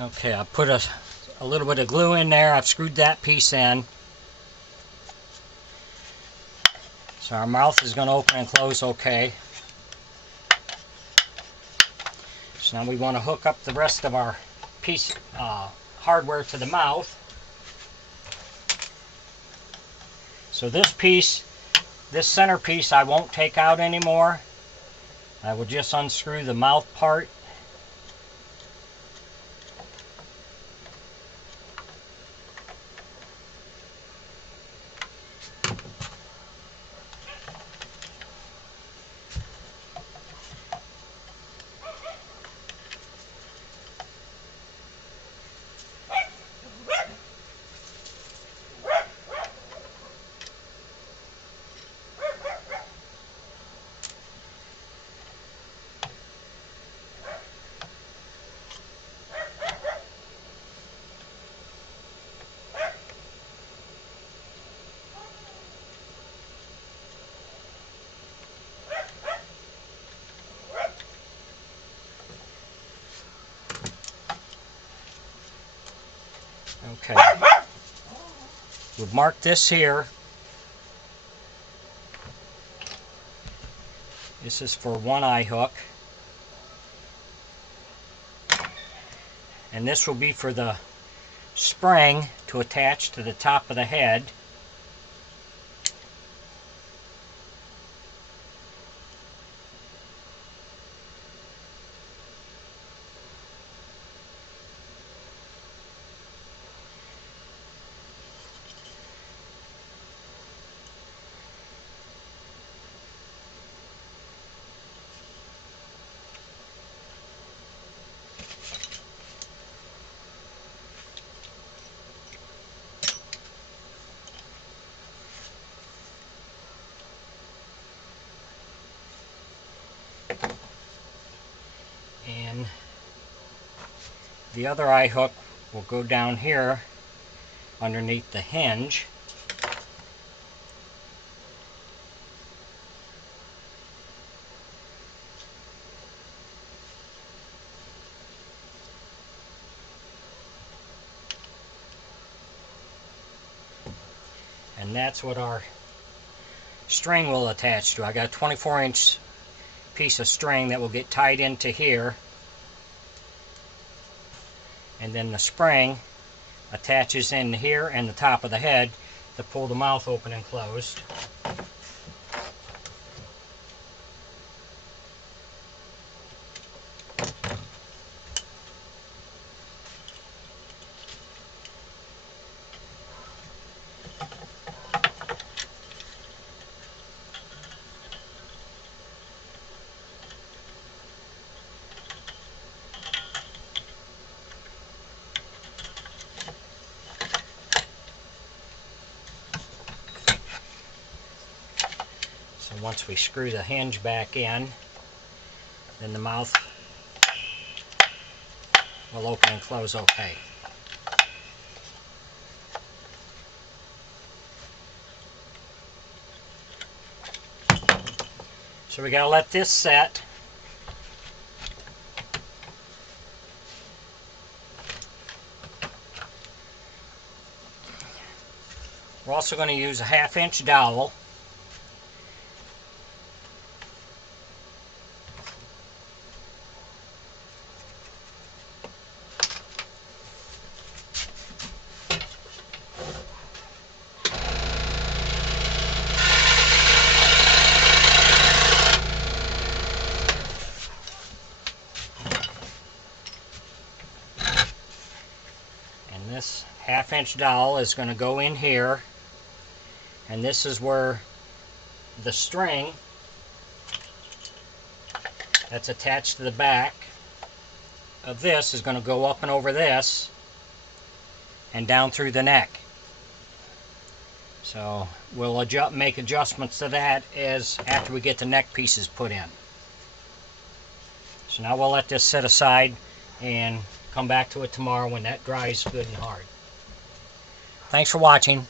Okay, I put a little bit of glue in there. I've screwed that piece in. So our mouth is going to open and close okay. So now we want to hook up the rest of our piece hardware to the mouth. So this piece, this center piece, I won't take out anymore. I will just unscrew the mouth part. Okay, we've marked this here. This is for one eye hook. And this will be for the spring to attach to the top of the head. And the other eye hook will go down here underneath the hinge. And that's what our string will attach to. I got a 24-inch piece of string that will get tied into here, and then the spring attaches in here and the top of the head to pull the mouth open and closed. So once we screw the hinge back in, then the mouth will open and close okay. So we gotta let this set. We're also going to use a 1/2-inch dowel. And this 1/2-inch dowel is going to go in here, and this is where the string that's attached to the back of this is going to go up and over this and down through the neck. So we'll make adjustments to that as after we get the neck pieces put in. So now we'll let this set aside and come back to it tomorrow when that dries good and hard. Thanks for watching.